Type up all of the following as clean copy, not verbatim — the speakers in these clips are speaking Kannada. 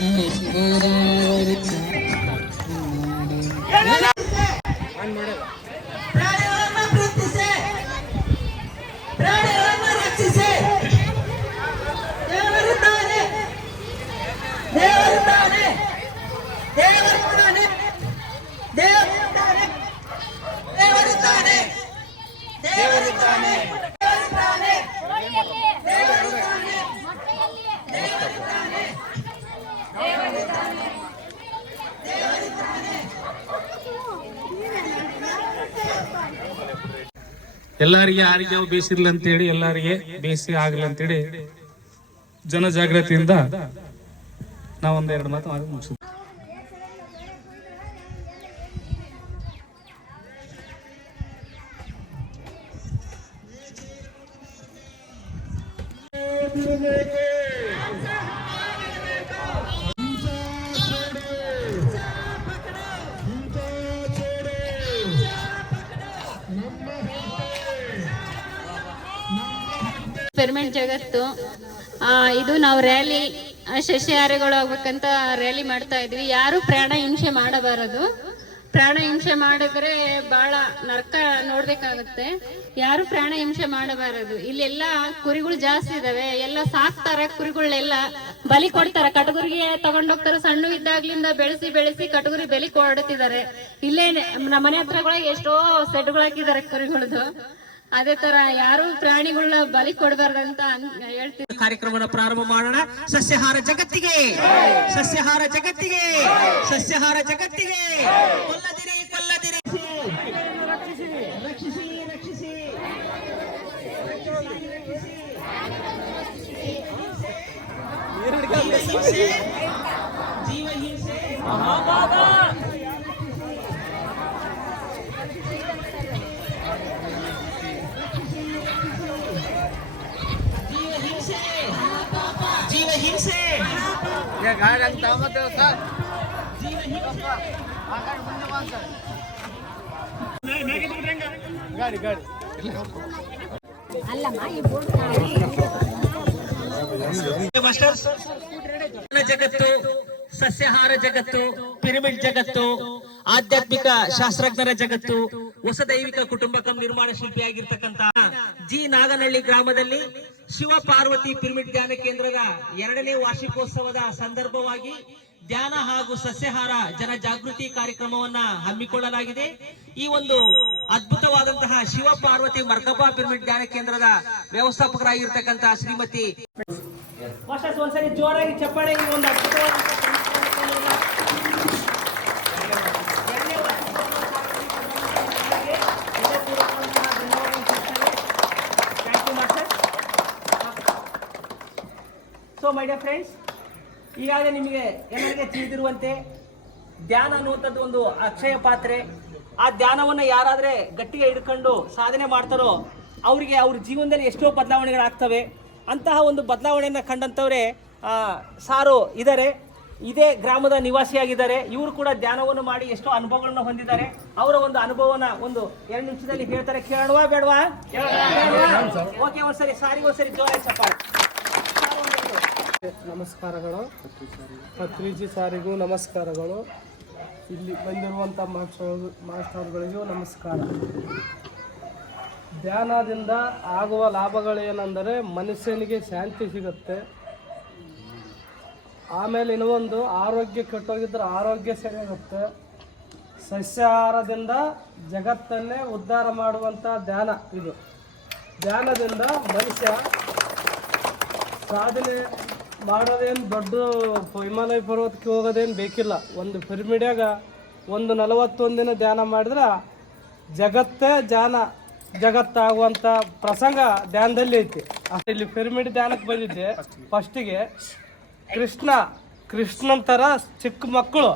ಪ್ರಾಣಿಗಳನ್ನು ಪ್ರೀತಿಸಿ, ಪ್ರಾಣಿಗಳನ್ನು ರಕ್ಷಿಸಿ. ದೇವರಿದ್ದಾನೆ, ದೇವರಿದ್ದಾನೆ, ದೇವರಿದ್ದಾನೆ, ದೇವರಿದ್ದಾನೆ, ದೇವರಿದ್ದಾನೆ, ದೇವರಿದ್ದಾನೆ, ದೇವರಿದ್ದಾನೆ, ದೇವರಿದ್ದಾನೆ, ದೇವರಿದ್ದಾನೆ, ದೇವರಿದ್ದಾನೆ, ದೇವರಿದ್ದಾನೆ. ಎಲ್ಲರಿಗೆ ಯಾರಿಗೆ ಬೇಸಿರ್ಲಿ ಅಂತೇಳಿ, ಎಲ್ಲರಿಗೆ ಬೇಸಿ ಆಗ್ಲಿ ಅಂತೇಳಿ ಜನಜಾಗೃತಿಯಿಂದ ನಾವೊಂದೆರಡು ಮಾತು ಮುಗಿಸ್ತೀವಿ. ಪಿರಮಿಡ್ ಜಗತ್ತು ಇದು ನಾವು ರ್ಯಾಲಿ ಸಸ್ಯಾಹಾರಿಗಳು ಆಗ್ಬೇಕಂತ ರ್ಯಾಲಿ ಮಾಡ್ತಾ ಇದ್ವಿ. ಯಾರು ಪ್ರಾಣ ಹಿಂಸೆ ಮಾಡಬಾರದು. ಪ್ರಾಣ ಹಿಂಸೆ ಮಾಡಿದ್ರೆ ಬಹಳ ನರಕ ನೋಡ್ಬೇಕಾಗತ್ತೆ. ಯಾರು ಪ್ರಾಣ ಹಿಂಸೆ ಮಾಡಬಾರದು. ಇಲ್ಲೆಲ್ಲ ಕುರಿಗಳು ಜಾಸ್ತಿ ಇದಾವೆ, ಎಲ್ಲ ಸಾಕ್ತಾರೆ, ಕುರಿಗಳನ್ನೆಲ್ಲ ಬಲಿ ಕೊಡ್ತಾರೆ. ಕಟಗುರಿಗೆ ತಗೊಂಡೋಗ್ತಾರೆ. ಸಣ್ಣ ಇದ್ದಾಗ್ಲಿಂದ ಬೆಳೆಸಿ ಬೆಳೆಸಿ ಕಟಗುರಿ ಬೆಲಿ ಕೊಡ್ತಿದ್ದಾರೆ. ಇಲ್ಲೇ ನಮ್ಮ ಮನೆ ಹತ್ರಗಳ ಎಷ್ಟೋ ಸೆಡ್ಗಳು ಹಾಕಿದ್ದಾರೆ ಕುರಿಗಳದು. ಅದೇ ತರ ಯಾರು ಪ್ರಾಣಿಗಳನ್ನ ಬಲಿ ಕೊಡಬಾರ್ದಂತ ಹೇಳ್ತೀವಿ. ಕಾರ್ಯಕ್ರಮನ ಪ್ರಾರಂಭ ಮಾಡೋಣ. ಸಸ್ಯಾಹಾರ ಜಗತ್ತಿಗೆ, ಸಸ್ಯಾಹಾರ ಜಗತ್ತಿಗೆ, ಸಸ್ಯಾಹಾರ ಜಗತ್ತಿಗೆ. ಕೊಲ್ಲದಿರಿ, ಕೊಲ್ಲದಿರಿ, ರಕ್ಷಿಸಿ, ರಕ್ಷಿಸಿ, ರಕ್ಷಿಸಿ, ಜೀವ ಹಿಂಸೆ ಮಹಾಪಾಪ. ಹಿಂಸೆ ಜಗತ್ತು, ಸಸ್ಯಾಹಾರ ಜಗತ್ತು, ಪಿರಮಿಡ್ ಜಗತ್ತು, ಆಧ್ಯಾತ್ಮಿಕ ಶಾಸ್ತ್ರಜ್ಞರ ಜಗತ್ತು, ಹೊಸ ದೈವಿಕ ಕುಟುಂಬಕಂ ನಿರ್ಮಾಣ ಶಿಲ್ಪಿಯಾಗಿರ್ತಕ್ಕಂತ ಜಿ ನಾಗನಹಳ್ಳಿ ಗ್ರಾಮದಲ್ಲಿ ಶಿವ ಪಾರ್ವತಿ ಪಿರಮಿಡ್ ಧ್ಯಾನ ಕೇಂದ್ರದ 2ನೇ ವಾರ್ಷಿಕೋತ್ಸವದ ಸಂದರ್ಭವಾಗಿ ಧ್ಯಾನ ಹಾಗೂ ಸಸ್ಯಾಹಾರ ಜನ ಜಾಗೃತಿ ಕಾರ್ಯಕ್ರಮವನ್ನ ಹಮ್ಮಿಕೊಳ್ಳಲಾಗಿದೆ. ಈ ಒಂದು ಅದ್ಭುತವಾದಂತಹ ಶಿವ ಪಾರ್ವತಿ ಮರ್ಕಬಾ ಪಿರಮಿಡ್ ಧ್ಯಾನ ಕೇಂದ್ರದ ವ್ಯವಸ್ಥಾಪಕರಾಗಿರ್ತಕ್ಕಂತಹ ಶ್ರೀಮತಿ ಒಂದ್ಸರಿ ಜೋರಾಗಿ ಚಪ್ಪಾಳೆ. ಈ ಒಂದು ಸೊ ಮೈ ಡಿಯರ್ ಫ್ರೆಂಡ್ಸ್, ಈಗಾಗಲೇ ನಿಮಗೆ ಎಲ್ಲರಿಗೆ ತಿಳಿದಿರುವಂತೆ ಧ್ಯಾನ ಅನ್ನುವಂಥದ್ದು ಒಂದು ಅಕ್ಷಯ ಪಾತ್ರೆ. ಆ ಧ್ಯಾನವನ್ನು ಯಾರಾದರೆ ಗಟ್ಟಿಗೆ ಹಿಡ್ಕೊಂಡು ಸಾಧನೆ ಮಾಡ್ತಾರೋ ಅವರಿಗೆ ಅವ್ರ ಜೀವನದಲ್ಲಿ ಎಷ್ಟೋ ಬದಲಾವಣೆಗಳಾಗ್ತವೆ. ಅಂತಹ ಒಂದು ಬದಲಾವಣೆಯನ್ನು ಕಂಡಂಥವರೇ ಸಾರು ಇದ್ದಾರೆ, ಇದೇ ಗ್ರಾಮದ ನಿವಾಸಿಯಾಗಿದ್ದಾರೆ. ಇವರು ಕೂಡ ಧ್ಯಾನವನ್ನು ಮಾಡಿ ಎಷ್ಟೋ ಅನುಭವಗಳನ್ನು ಹೊಂದಿದ್ದಾರೆ. ಅವರ ಒಂದು ಅನುಭವನ ಒಂದು 2 ನಿಮಿಷದಲ್ಲಿ ಹೇಳ್ತಾರೆ. ಕೇಳವಾ ಬೇಡವಾ? ಓಕೆ, ಒಂದ್ಸರಿ ಸಾರಿಗೆ ಒಂದ್ಸರಿ ಜೋರಾಗಿ ಚಪ್ಪಾಳೆ. ನಮಸ್ಕಾರಗಳು. ಪತ್ರಿಜಿ ಸಾರಿಗೂ ನಮಸ್ಕಾರಗಳು. ಇಲ್ಲಿ ಬಂದಿರುವಂಥ ಮಾಸ್ಟರ್ಗಳಿಗೂ ನಮಸ್ಕಾರ. ಧ್ಯಾನದಿಂದ ಆಗುವ ಲಾಭಗಳೇನೆಂದರೆ ಮನುಷ್ಯನಿಗೆ ಶಾಂತಿ ಸಿಗುತ್ತೆ. ಆಮೇಲೆ ಇನ್ನೊಂದು ಆರೋಗ್ಯ ಕೆಟ್ಟೋಗಿದ್ರೆ ಆರೋಗ್ಯ ಸರಿಯಾಗುತ್ತೆ. ಸಸ್ಯಾಹಾರದಿಂದ ಜಗತ್ತನ್ನೇ ಉದ್ಧಾರ ಮಾಡುವಂಥ ಧ್ಯಾನ ಇದು. ಧ್ಯಾನದಿಂದ ಮನುಷ್ಯ ಸಾಧನೆ ಮಾಡೋದೇನು ದೊಡ್ಡ ಹಿಮಾಲಯ ಪರ್ವತಕ್ಕೆ ಹೋಗೋದೇನು ಬೇಕಿಲ್ಲ. ಒಂದು ಪಿರಮಿಡ್ಯಾಗ ಒಂದು 41 ದಿನ ಧ್ಯಾನ ಮಾಡಿದ್ರೆ ಜಗತ್ತೇ ಜಗತ್ತಾಗುವಂಥ ಪ್ರಸಂಗ ಧ್ಯಾನದಲ್ಲಿ ಐತಿ. ಇಲ್ಲಿ ಪಿರಮಿಡ್ ಧ್ಯಾನಕ್ಕೆ ಬಂದಿದ್ದೆ. ಫಸ್ಟಿಗೆ ಕೃಷ್ಣನ ಥರ ಚಿಕ್ಕ ಮಕ್ಕಳು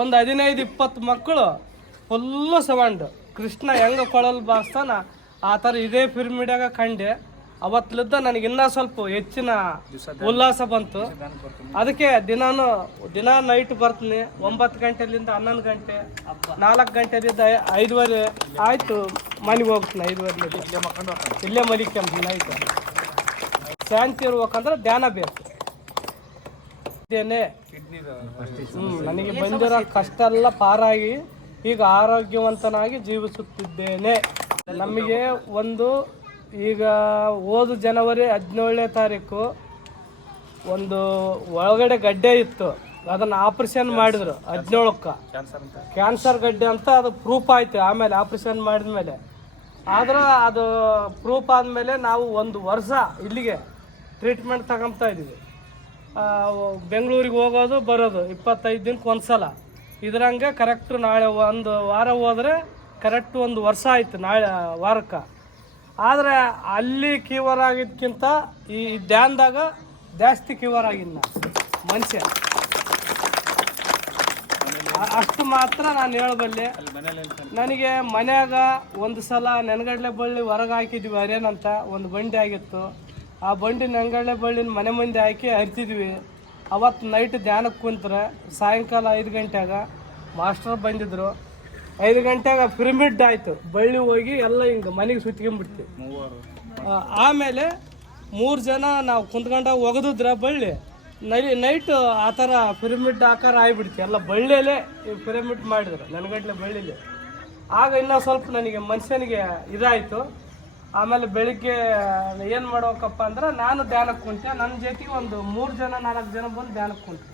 ಒಂದು 15-20 ಮಕ್ಕಳು ಫುಲ್ಲು ಸೌಂಡ್ ಕೃಷ್ಣ ಹೆಂಗೆ ಕೊಳಲು ಬಾರಿಸ್ತಾನ ಆ ಥರ ಇದೇ ಪಿರಮಿಡ್ಯಾಗ ಕಂಡೆ. ಅವತ್ತಲಿದ್ದ ನನಗೆ ಇನ್ನೂ ಸ್ವಲ್ಪ ಹೆಚ್ಚಿನ ಉಲ್ಲಾಸ ಬಂತು. ಅದಕ್ಕೆ ದಿನ ನೈಟ್ ಬರ್ತೀನಿ. 9 ಗಂಟೆಲಿಂದ 11 ಗಂಟೆ, 4 ಗಂಟೆಲಿಂದ 5:30 ಆಯಿತು ಮನೆಗೆ ಹೋಗ್ತೀನಿ. 5:30 ಇಲ್ಲೇ ಮಲಿಕೆ ನೈಟ್. ಶಾಂತಿ ಇರ್ಬೇಕಂದ್ರೆ ಧ್ಯಾನ ಬೇಕು. ನನಗೆ ಬಂದಿರೋ ಕಷ್ಟ ಎಲ್ಲ ಪಾರಾಗಿ ಈಗ ಆರೋಗ್ಯವಂತನಾಗಿ ಜೀವಿಸುತ್ತಿದ್ದೇನೆ. ನಮಗೆ ಈಗ ಹೋದ ಜನವರಿ 17ನೇ ತಾರೀಕು ಒಂದು ಒಳಗಡೆ ಗಡ್ಡೆ ಇತ್ತು, ಅದನ್ನು ಆಪ್ರೇಷನ್ ಮಾಡಿದ್ರು 17ಕ್ಕೆ. ಕ್ಯಾನ್ಸರ್ ಗಡ್ಡೆ ಅಂತ ಅದು ಪ್ರೂಫ್ ಆಯ್ತು ಆಮೇಲೆ ಆಪ್ರೇಷನ್ ಮಾಡಿದ್ಮೇಲೆ. ಆದ್ರೆ ಅದು ಪ್ರೂಫ್ ಆದಮೇಲೆ ನಾವು 1 ವರ್ಷ ಇಲ್ಲಿಗೆ ಟ್ರೀಟ್ಮೆಂಟ್ ತಗೊತಾ ಇದ್ದೀವಿ. ಬೆಂಗಳೂರಿಗೆ ಹೋಗೋದು ಬರೋದು 25 ದಿನಕ್ಕೆ ಒಂದು ಸಲ. ಇದ್ರಂಗೆ ಕರೆಕ್ಟು ನಾಳೆ 1 ವಾರ ಹೋದರೆ ಕರೆಕ್ಟ್ 1 ವರ್ಷ ಆಯ್ತು ನಾಳೆ ವಾರಕ್ಕೆ. ಆದರೆ ಅಲ್ಲಿ ಕ್ಯೂವರ್ ಆಗಿದ್ದಕ್ಕಿಂತ ಈ ಧ್ಯಾನದಾಗ ಜಾಸ್ತಿ ಕ್ಯೂವರ್ ಆಗಿಲ್ಲ ಮನುಷ್ಯ. ಅಷ್ಟು ಮಾತ್ರ ನಾನು ಹೇಳಬಲ್ಲೆ. ನನಗೆ ಮನ್ಯಾಗ ಒಂದು ಸಲ ನೆನಗಡಲೆ ಬಳ್ಳಿ ಹೊರಗೆ ಹಾಕಿದ್ವಿ ಅರೇನಂತ, ಒಂದು ಬಂಡಿ ಆಗಿತ್ತು. ಆ ಬಂಡಿ ನೆನಗಡಲೆ ಬಳ್ಳಿನ ಮನೆ ಮುಂದೆ ಹಾಕಿ ಹರಿತಿದ್ವಿ. ಅವತ್ತು ನೈಟ್ ಧ್ಯಾನಕ್ಕೆ ಕುಂತ್ರೆ ಸಾಯಂಕಾಲ 5 ಗಂಟೆಗ ಮಾಸ್ಟರ್ ಬಂದಿದ್ರು. 5 ಗಂಟೆಗೆ ಪಿರಮಿಡ್ ಆಯಿತು, ಬಳ್ಳಿ ಹೋಗಿ ಎಲ್ಲ ಹಿಂಗೆ ಮನೆಗೆ ಸುತ್ಕೊಂಡ್ಬಿಡ್ತೀವಿ. ಆಮೇಲೆ 3 ಜನ ನಾವು ಕುಂತ್ಕೊಂಡಾಗ ಒಗೆದಿದ್ರೆ ಬಳ್ಳಿ ನೈಟ್ ಆ ಥರ ಪಿರಮಿಡ್ ಆಕಾರ ಆಗಿಬಿಡ್ತು. ಎಲ್ಲ ಬಳ್ಳಿಯಲ್ಲೇ ಪಿರಮಿಡ್ ಮಾಡಿದ್ರು ನನಗಟ್ಲೆ ಬಳ್ಳಿಲಿ. ಆಗ ಇನ್ನೂ ಸ್ವಲ್ಪ ನನಗೆ ಮನುಷ್ಯನಿಗೆ ಇದಾಯಿತು. ಆಮೇಲೆ ಬೆಳಿಗ್ಗೆ ಏನು ಮಾಡ್ಬೇಕಪ್ಪ ಅಂದ್ರೆ ನಾನು ಧ್ಯಾನಕ್ಕೆ ಕುಂತೆ. ನನ್ನ ಜೊತೆಗೆ ಒಂದು 3 ಜನ 4 ಜನ ಬಂದು ಧ್ಯಾನಕ್ಕೆ ಕುಂತು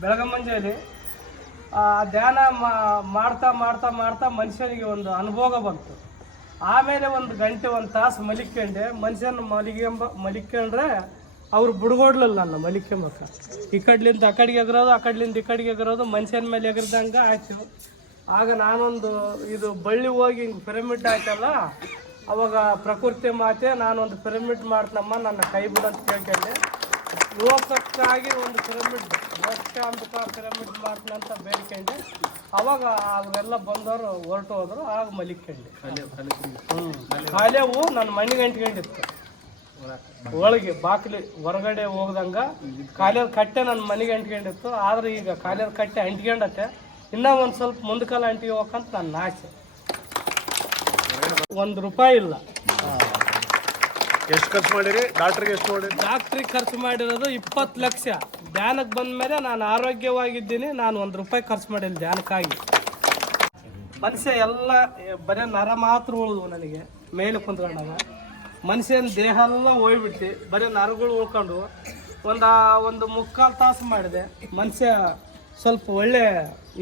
ಬೆಳಗ್ಗೆ ಮುಂಜಾನೆ ಧ್ಯಾನ ಮಾಡ್ತಾ ಮಾಡ್ತಾ ಮಾಡ್ತಾ ಮನುಷ್ಯನಿಗೆ ಒಂದು ಅನುಭವ ಬಂತು. ಆಮೇಲೆ 1 ಗಂಟೆ 1 ತಾಸು ಮಲಿಕೊಂಡೆ. ಮನುಷ್ಯನ ಮಲಿಕೊಂಡ್ರೆ ಅವ್ರು ಬಿಡ್ಗೊಡ್ಲಿಲ್ಲ ನನ್ನ ಮಲಿಕೊಂಬಕ್ಕ. ಈ ಕಡ್ಲಿಂದ ಆ ಕಡೆಗೆ ಎಗರೋದು, ಆ ಕಡ್ಲಿಂದ ಈ ಕಡೆಗೆ ಎಗರೋದು, ಮನುಷ್ಯನ ಮೇಲೆ ಎಗರ್ದಂಗೆ ಆಯ್ತು. ಆಗ ನಾನೊಂದು ಇದು ಬಳ್ಳಿ ಹೋಗಿ ಹಿಂಗೆ ಪಿರಮಿಡ್ ಆಯ್ತಲ್ಲ, ಅವಾಗ ಪ್ರಕೃತಿ ಮಾತೆ ನಾನೊಂದು ಪಿರಮಿಡ್ ಮಾಡ್ತನಮ್ಮ, ನನ್ನ ಕೈ ಬಿಡಂತ ಕೇಳ್ಕೊಂಡೆ. ಲೋಕಕ್ಕಾಗಿ ಒಂದು ಪಿರಮಿಡ್ ಲೋಕಾಂಬಿಕ ಪಿರಮಿಡ್ ಮಾಡ್ತೀನಂತ ಬೇಡ್ಕೊಂಡೆ. ಅವಾಗ ಅವೆಲ್ಲ ಬಂದವರು ಹೊರಟು ಹೋದ್ರು. ಆಗ ಮಲಿಕೊಂಡೆ. ಕಾಲೇವು ನನ್ನ ಮಣ್ಣಿಗೆ ಅಂಟ್ಕೊಂಡಿತ್ತು ಒಳಗೆ ಬಾಕ್ಲಿ ಹೊರಗಡೆ ಹೋಗ್ದಂಗ ಕಾಲೇದ ಕಟ್ಟೆ ನನ್ನ ಮನೆಗೆ ಅಂಟ್ಕೊಂಡಿತ್ತು. ಆದ್ರೆ ಈಗ ಕಾಲೇದ ಕಟ್ಟೆ ಅಂಟ್ಕೊಂಡತ್ತೆ. ಇನ್ನೂ ಒಂದು ಸ್ವಲ್ಪ ಮುಂದಕಾಲ ಅಂಟಿಗೆ ಹೋಗಂತ ನನ್ನ ಆಸೆ. 1 ರೂಪಾಯಿ ಇಲ್ಲ. ಎಷ್ಟು ಖರ್ಚು ಮಾಡಿರಿ? ಡಾಕ್ಟ್ರಿಗೆ ಎಷ್ಟು ಮಾಡಿರಿ? ಡಾಕ್ಟ್ರಿಗೆ ಖರ್ಚು ಮಾಡಿರೋದು 20 ಲಕ್ಷ. ಧ್ಯಾನಕ್ಕೆ ಬಂದ ಮೇಲೆ ನಾನು ಆರೋಗ್ಯವಾಗಿದ್ದೀನಿ. ನಾನು 1 ರೂಪಾಯಿ ಖರ್ಚು ಮಾಡಿಲ್ಲ ಧ್ಯಾನಕ್ಕಾಗಿ. ಮನುಷ್ಯ ಎಲ್ಲ ಬರೀ ನರ ಮಾತ್ರ ಉಳಿದು ನನಗೆ ಮೇಲೆ ಕುಂತ್ಕೊಂಡಾಗ. ಮನುಷ್ಯನ ದೇಹ ಎಲ್ಲ ಹೋಗ್ಬಿಟ್ಟು ಬರೀ ನರಗಳು ಉಳ್ಕೊಂಡು ಒಂದು 3/4 ತಾಸು ಮಾಡಿದೆ. ಮನುಷ್ಯ ಸ್ವಲ್ಪ ಒಳ್ಳೆ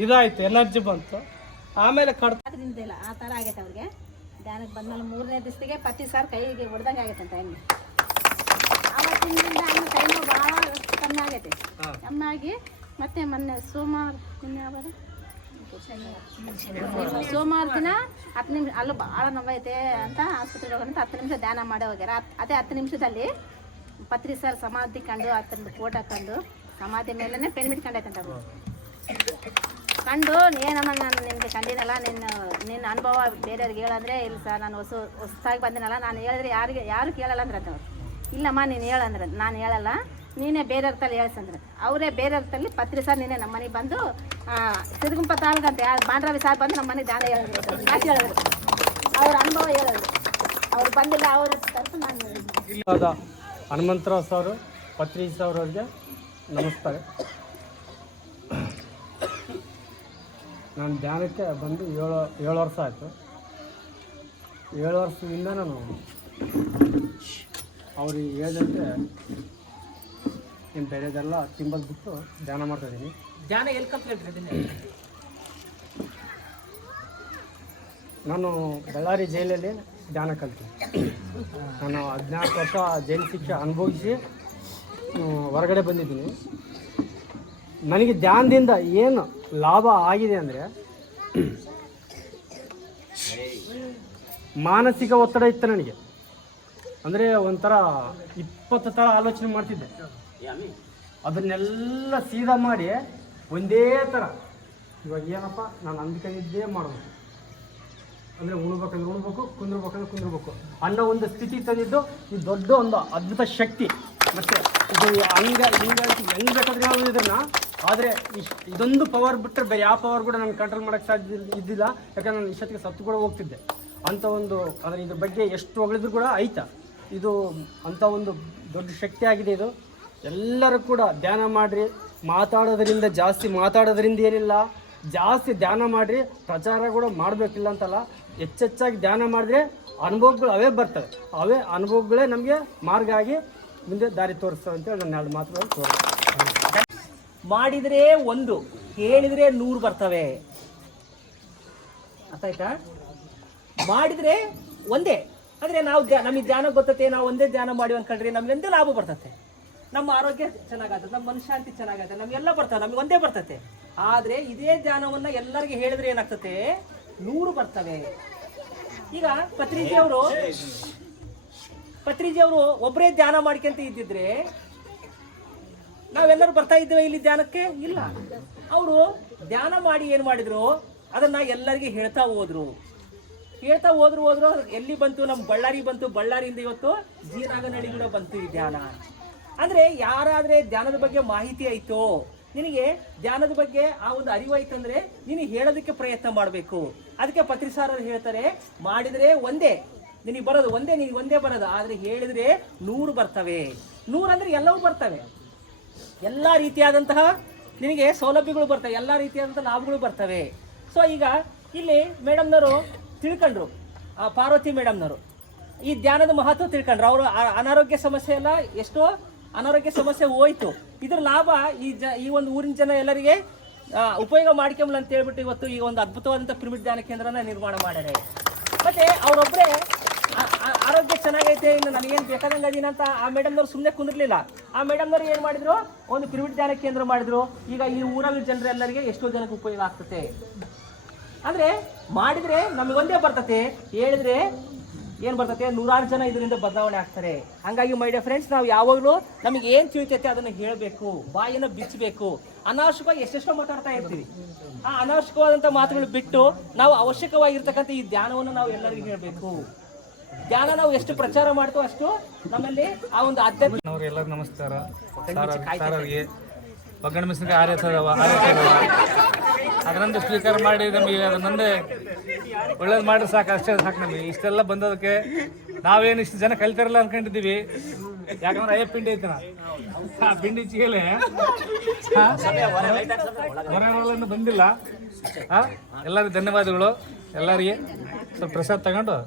ಇದಾಯ್ತು, ಎನರ್ಜಿ ಬಂತು. ಆಮೇಲೆ ಇಲ್ಲ ಆ ಥರ ಆಗೈತೆ ಅವ್ರಿಗೆ. ಧ್ಯಾನಕ್ಕೆ ಬಂದ್ಮೇಲೆ 3ನೇ ದಿವಸಕ್ಕೆ 20 ಸಾವಿರ ಕೈಗೆ ಹೊಡೆದಂಗೆ ಆಗೈತೆ ಅಂತ ಹೆಂಗೆ. ಆವತ್ತಿನಿಂದ ಹಂಗೆ ಕೈ ನೋವು ಭಾಳ ಕಮ್ಮಿ ಆಗೈತೆ. ಕಮ್ಮಿ ಆಗಿ ಮತ್ತೆ ಮೊನ್ನೆ ಸೋಮವಾರ ದಿನ 10 ನಿಮಿಷ ಅಲ್ಲೂ ಭಾಳ ನೋವೈತೆ ಅಂತ ಆಸ್ಪತ್ರೆಗೆ ಹೋಗೋಂತ 10 ನಿಮಿಷ ಧ್ಯಾನ ಮಾಡೇ ಹೋಗ್ಯಾರ. ಅದೇ 10 ನಿಮಿಷದಲ್ಲಿ ಪತ್ರಿ ಸರ್ ಸಮಾಧಿ ಕಂಡು ಅದನ್ನು ಫೋಟೋ ಕಂಡು ಸಮಾಧಿ ಮೇಲೇ ಪೆನ್ ಬಿಟ್ಕೊಂಡೈತಂತ ಅವರು ಕಂಡು ಏನಮ್ಮ ನಾನು ನಿನಗೆ ಕಂಡಿನಲ್ಲ, ನಿನ್ನ ಅನುಭವ ಬೇರೆಯವ್ರಿಗೆ ಹೇಳಂದ್ರೆ ಇಲ್ಲ ಸರ್ ನಾನು ಹೊಸದಾಗಿ ಬಂದಿನಲ್ಲ, ನಾನು ಹೇಳಿದ್ರೆ ಯಾರು ಕೇಳಲ್ಲ ಅಂದ್ರೆ ಅವ್ರು. ಇಲ್ಲಮ್ಮ ನೀನು ಹೇಳಂದ್ರೆ ನಾನು ಹೇಳಲ್ಲ, ನೀನೇ ಬೇರೆಯವ್ರ ತಲೆ ಹೇಳ್ಸಂದ್ರೆ ಅವರೇ ಬೇರೆಯವ್ರ ತಲೆ ಪತ್ರಿ ಸರ್ ನೀನೇ ನಮ್ಮ ಮನೆಗೆ ಬಂದು ಸಿರುಗುಂಪ ತಾಳ್ಗಂತೆ ಬಾಂಡ್ರಾವಿ ಸಾರ್ ಬಂದು ನಮ್ಮ ಮನೆಗೆ ಧ್ಯಾನ ಹೇಳಿದ್ರು, ಮಾತು ಹೇಳಿದ್ರು, ಅವ್ರ ಅನುಭವ ಹೇಳಿದ್ರು. ಅವ್ರು ಬಂದಿಲ್ಲ, ಅವ್ರ ತರಫು ನಾನು ಹನುಮಂತರಾವ್ ಸರ್ ಪತ್ರಿ ಸರ್ ಅವ್ರಿಗೆ ನಮಸ್ಕಾರ. ನಾನು ಧ್ಯಾನಕ್ಕೆ ಬಂದು 7 ವರ್ಷ ಆಯಿತು. 7 ವರ್ಷದಿಂದ ನಾನು ಅವ್ರಿಗೆ ಹೇಳಿದಂತೆ ಇನ್ನು ಬೇರೆದೆಲ್ಲ ತಿಂಬದು ಬಿಟ್ಟು ಧ್ಯಾನ ಮಾಡ್ತಾಯಿದ್ದೀನಿ. ಧ್ಯಾನ ಎಲ್ಲಿ ಕಲ್ತ್ಕೊಳ್ತಿದ್ದೀನಿ? ನಾನು ಬಳ್ಳಾರಿ ಜೈಲಲ್ಲಿ ಧ್ಯಾನ ಕಲ್ತೀನಿ. ನಾನು 14 ವರ್ಷ ಜೈಲು ಶಿಕ್ಷೆ ಅನುಭವಿಸಿ ಹೊರಗಡೆ ಬಂದಿದ್ದೀನಿ. ನನಗೆ ಧ್ಯಾನದಿಂದ ಏನು ಲಾಭ ಆಗಿದೆ ಅಂದರೆ, ಮಾನಸಿಕ ಒತ್ತಡ ಇತ್ತು ನನಗೆ. ಅಂದರೆ ಒಂಥರ 20 ಥರ ಆಲೋಚನೆ ಮಾಡ್ತಿದ್ದೆ. ಅದನ್ನೆಲ್ಲ ಸೀದಾ ಮಾಡಿ ಒಂದೇ ಥರ ಇವಾಗ ಏನಪ್ಪ ನಾನು ಅಂದ್ಕೊಂಡಿದ್ದೇ ಮಾಡಬೇಕು. ಅಂದರೆ ಉಣ್ಬೇಕಂದ್ರೆ ಉಣ್ಬೇಕು, ಕುಂದ್ರಬೇಕಂದ್ರೆ ಕುಂದ್ರಬೇಕು ಅನ್ನೋ ಒಂದು ಸ್ಥಿತಿ ತಂದಿದ್ದು ಈ ದೊಡ್ಡ ಒಂದು ಅದ್ಭುತ ಶಕ್ತಿ. ಮತ್ತು ಇದು ಹೆಂಗೆ ಬೇಕಾದ್ರೆ ಹೇಳೋದು ಇದನ್ನು. ಆದರೆ ಇದೊಂದು ಪವರ್ ಬಿಟ್ಟರೆ ಬೇರೆ ಯಾವ ಪವರ್ ಕೂಡ ನಾನು ಕಂಟ್ರೋಲ್ ಮಾಡೋಕ್ಕೆ ಸಾಧ್ಯ ಇದ್ದಿಲ್ಲ. ಯಾಕಂದ್ರೆ ನಾನು ಇಷ್ಟೊತ್ತಿಗೆ ಸತ್ತು ಕೂಡ ಹೋಗ್ತಿದ್ದೆ. ಅಂಥ ಒಂದು ಅಂದರೆ ಇದ್ರ ಬಗ್ಗೆ ಎಷ್ಟು ಹೊಗಳಿದ್ರು ಕೂಡ ಆಯ್ತಾ, ಇದು ಅಂಥ ಒಂದು ದೊಡ್ಡ ಶಕ್ತಿ ಆಗಿದೆ. ಇದು ಎಲ್ಲರೂ ಕೂಡ ಧ್ಯಾನ ಮಾಡಿರಿ, ಮಾತಾಡೋದ್ರಿಂದ ಮಾತಾಡೋದ್ರಿಂದ ಏನಿಲ್ಲ, ಜಾಸ್ತಿ ಧ್ಯಾನ ಮಾಡಿರಿ. ಪ್ರಚಾರ ಕೂಡ ಮಾಡಬೇಕಿಲ್ಲ ಅಂತಲ್ಲ, ಹೆಚ್ಚೆಚ್ಚಾಗಿ ಧ್ಯಾನ ಮಾಡಿದ್ರೆ ಅನುಭವಗಳು ಅವೇ ಬರ್ತವೆ. ಅವೇ ಅನುಭವಗಳೇ ನಮಗೆ ಮಾರ್ಗ ಆಗಿ ಮುಂದೆ ದಾರಿ ತೋರಿಸ್ತವೆ ಅಂತೇಳಿ ನನ್ನ 2 ಮಾತುಗಳನ್ನು ತೋರಿಸ್ತೀನಿ. ಮಾಡಿದ್ರೆ 1, ಹೇಳಿದ್ರೆ 100 ಬರ್ತವೆ. ಅರ್ಥ ಆಯ್ತಾ? ಮಾಡಿದ್ರೆ ಒಂದೇ ಅಂದ್ರೆ ನಾವು ನಮಗೆ ಧ್ಯಾನ ಗೊತ್ತತೆ, ನಾವು ಒಂದೇ ಧ್ಯಾನ ಮಾಡಿ ಅನ್ಕೊಂಡ್ರೆ ನಮ್ಗೆ ಎಂದೇ ಲಾಭ ಬರ್ತತೆ. ನಮ್ಮ ಆರೋಗ್ಯ ಚೆನ್ನಾಗತ್ತೆ, ನಮ್ಮ ಮನಃಶಾಂತಿ ಚೆನ್ನಾಗತ್ತೆ, ನಮ್ಗೆಲ್ಲ ಬರ್ತವೆ, ನಮ್ಗೆ ಒಂದೇ ಬರ್ತತೆ. ಆದ್ರೆ ಇದೇ ಧ್ಯಾನವನ್ನ ಎಲ್ಲರಿಗೆ ಹೇಳಿದ್ರೆ ಏನಾಗ್ತತೆ? 100 ಬರ್ತವೆ. ಈಗ ಪತ್ರಿಜಿಯವರು ಒಬ್ಬರೇ ಧ್ಯಾನ ಮಾಡ್ಕೊಂತ ಇದ್ದಿದ್ರೆ ನಾವೆಲ್ಲರೂ ಬರ್ತಾ ಇದ್ದೇವೆ ಇಲ್ಲಿ ಧ್ಯಾನಕ್ಕೆ? ಇಲ್ಲ. ಅವರು ಧ್ಯಾನ ಮಾಡಿ ಏನ್ ಮಾಡಿದ್ರು, ಅದನ್ನ ಎಲ್ಲರಿಗೆ ಹೇಳ್ತಾ ಹೋದ್ರು. ಎಲ್ಲಿ ಬಂತು? ನಮ್ಮ ಬಳ್ಳಾರಿ ಬಂತು. ಬಳ್ಳಾರಿಯಿಂದ ಇವತ್ತು ಜಿ ನಾಗನಹಳ್ಳಿ ಕೂಡ ಬಂತು ಈ ಧ್ಯಾನ. ಅಂದ್ರೆ ಯಾರಾದ್ರೆ ಧ್ಯಾನದ ಬಗ್ಗೆ ಮಾಹಿತಿ ಆಯ್ತೋ, ನಿನಗೆ ಧ್ಯಾನದ ಬಗ್ಗೆ ಆ ಒಂದು ಅರಿವು ಆಯ್ತಂದ್ರೆ ನೀನು ಹೇಳೋದಕ್ಕೆ ಪ್ರಯತ್ನ ಮಾಡಬೇಕು. ಅದಕ್ಕೆ ಪತ್ರಿಸಾರರು ಹೇಳ್ತಾರೆ, ಮಾಡಿದ್ರೆ ಒಂದೇ ನಿನಗೆ ಬರೋದು, ನಿನಗೆ ಒಂದೇ ಬರೋದು. ಆದ್ರೆ ಹೇಳಿದ್ರೆ 100 ಬರ್ತವೆ. 100 ಅಂದ್ರೆ ಎಲ್ಲವೂ ಬರ್ತವೆ, ಎಲ್ಲ ರೀತಿಯಾದಂತಹ ನಿನಗೆ ಸೌಲಭ್ಯಗಳು ಬರ್ತವೆ, ಎಲ್ಲ ರೀತಿಯಾದಂತಹ ಲಾಭಗಳು ಬರ್ತವೆ. ಸೊ ಈಗ ಇಲ್ಲಿ ಮೇಡಮ್ನವರು ತಿಳ್ಕೊಂಡ್ರು, ಪಾರ್ವತಿ ಮೇಡಮ್ನವರು ಈ ಧ್ಯಾನದ ಮಹತ್ವ ತಿಳ್ಕೊಂಡ್ರು. ಅವರು ಅನಾರೋಗ್ಯ ಸಮಸ್ಯೆ ಎಲ್ಲ ಎಷ್ಟೋ ಅನಾರೋಗ್ಯ ಸಮಸ್ಯೆ ಹೋಯ್ತು. ಇದ್ರ ಲಾಭ ಈ ಒಂದು ಊರಿನ ಜನ ಎಲ್ಲರಿಗೆ ಉಪಯೋಗ ಮಾಡ್ಕೊಂಬಲ್ಲ ಅಂತ ಹೇಳ್ಬಿಟ್ಟು ಇವತ್ತು ಈ ಒಂದು ಅದ್ಭುತವಾದಂಥ ಪಿರಮಿಡ್ ಧ್ಯಾನ ಕೇಂದ್ರನ ನಿರ್ಮಾಣ ಮಾಡ್ಯಾರೆ. ಮತ್ತೆ ಅವರೊಬ್ಬರೇ ಆರೋಗ್ಯ ಚೆನ್ನಾಗೈತೆ, ಇನ್ನು ನನಗೇನು ಬೇಕಾದಂಗೆ ಅದೀನಿ ಅಂತ ಆ ಮೇಡಮ್ನವ್ರು ಸುಮ್ಮನೆ ಕುಂದಿರ್ಲಿಲ್ಲ. ಆ ಮೇಡಮ್ನವ್ರು ಏನು ಮಾಡಿದ್ರು, ಒಂದು ಪಿರಮಿಡ್ ಧ್ಯಾನ ಕೇಂದ್ರ ಮಾಡಿದ್ರು. ಈಗ ಈ ಊರಾಗ ಜನರೆಲ್ಲರಿಗೆ ಎಷ್ಟೋ ಜನಕ್ಕೆ ಉಪಯೋಗ ಆಗ್ತದೆ. ಅಂದ್ರೆ ಮಾಡಿದ್ರೆ ನಮಗೊಂದೇ ಬರ್ತತೆ, ಹೇಳಿದ್ರೆ ಏನು ಬರ್ತತೆ? 100 ಜನ ಇದರಿಂದ ಬದಲಾವಣೆ ಆಗ್ತಾರೆ. ಹಂಗಾಗಿ ಮೈ ಡಿಯರ್ ಫ್ರೆಂಡ್ಸ್, ನಾವು ಯಾವಾಗಲೂ ನಮಗೆ ಏನು ತಿಳಿತೈತೆ ಅದನ್ನು ಹೇಳಬೇಕು, ಬಾಯನ್ನು ಬಿಚ್ಚಬೇಕು. ಅನಾವಶ್ಯಕವಾಗಿ ಎಷ್ಟೆಷ್ಟೋ ಮಾತಾಡ್ತಾ ಇರ್ತೀವಿ. ಆ ಅನಾವಶ್ಯಕವಾದಂಥ ಮಾತುಗಳು ಬಿಟ್ಟು ನಾವು ಅವಶ್ಯಕವಾಗಿರ್ತಕ್ಕಂಥ ಈ ಧ್ಯಾನವನ್ನು ನಾವು ಎಲ್ಲರಿಗೂ ಹೇಳಬೇಕು. ಧ್ಯಾನ ನಾವು ಎಷ್ಟು ಪ್ರಚಾರ ಮಾಡ್ತೋ ಅಷ್ಟು ನಮ್ಮಲ್ಲಿ ಆ ಒಂದು ಆಧ್ಯಾತ್ಮಿಕ. ಎಲ್ಲರಿಗೂ ನಮಸ್ಕಾರ. ಒಗ್ಗರಣೆ ಮೆಣಸಿನಕಾಯಿ ಅದನ್ನೊಂದು ಸ್ವೀಕಾರ ಮಾಡಿ ನಮಗೆ ಅದನ್ನೊಂದೇ ಒಳ್ಳೇದು ಮಾಡಿ ಸಾಕು, ಅಷ್ಟೇ ಸಾಕು ನಮಗೆ. ಇಷ್ಟೆಲ್ಲ ಬಂದೋದಕ್ಕೆ ನಾವೇನು ಇಷ್ಟು ಜನ ಕಲಿತಾರಲ್ಲ ಅನ್ಕೊಂಡಿದ್ದೀವಿ. ಯಾಕಂದ್ರೆ 5 ಪಿಂಡಿ ಐತನ, ಆ ಪಿಂಡಿ ಚೀಲೆ ಹೊರಗಡೆ ಬಂದಿಲ್ಲ. ಎಲ್ಲರಿಗೂ ಧನ್ಯವಾದಗಳು. ಎಲ್ಲರಿಗೆ ಸ್ವಲ್ಪ ಪ್ರಸಾದ ತಗೊಂಡು